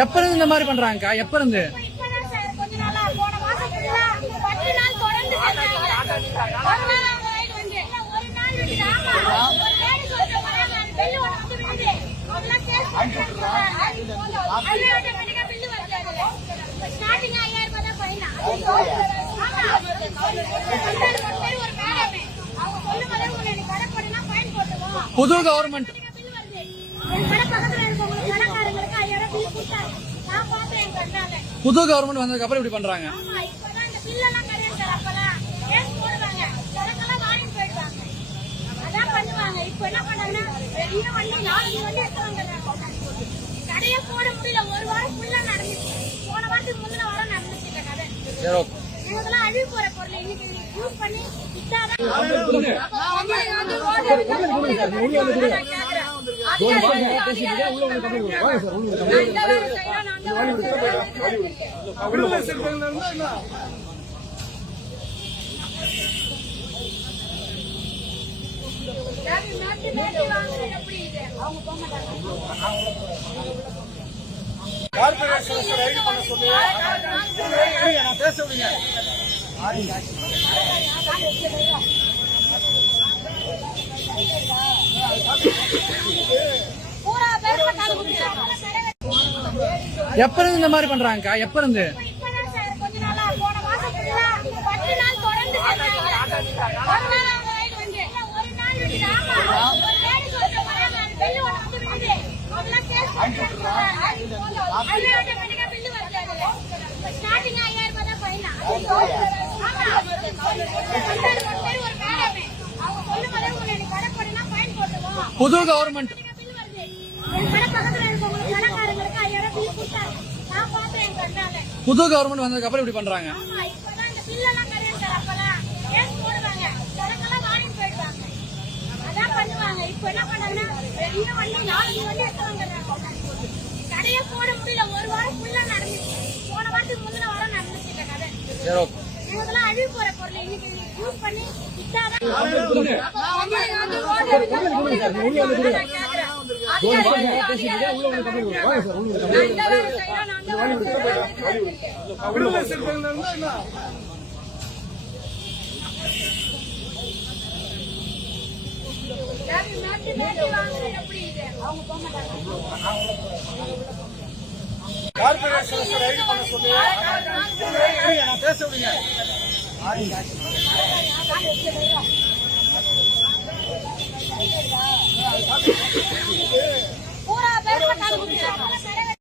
எப்ப இருந்து இந்த மாதிரி பண்றாங்கக்கா? எப்ப இருந்து? புது கவர்மெண்ட் புது கவர்மெண்ட் வந்ததுக்கு அப்புறம் இப்படி பண்றாங்க. கடையை போட முடியல. ஒரு வாரம் ஃபுல்லா நடந்துச்சு. போன வாரத்துக்கு முந்தின வாரம் நடந்துச்சு இந்த கதை. இதெல்லாம் அழிவு போற பொருள் இன்னைக்கு யூஸ் பண்ணி வித்தாதான் அவங்க போக எப்ப இருந்து இந்த மாதிரி பண்றாங்கக்கா? எப்ப இருந்து? புது கவர்மெண்ட் புது கவர்மெண்ட் வந்ததுக்கு அப்புறம் இப்படி பண்றாங்க. கடையை போட முடியல. ஒரு வாரம் ஃபுல்லா நடந்துச்சு. போன வாரத்துக்கு முந்தின வாரம் நடந்துச்சு இந்த கதை. இதெல்லாம் அழிவு போற பொருள் இன்னைக்கு யூஸ் பண்ணி வித்தாதான் அவங்க போக பூரா பேர்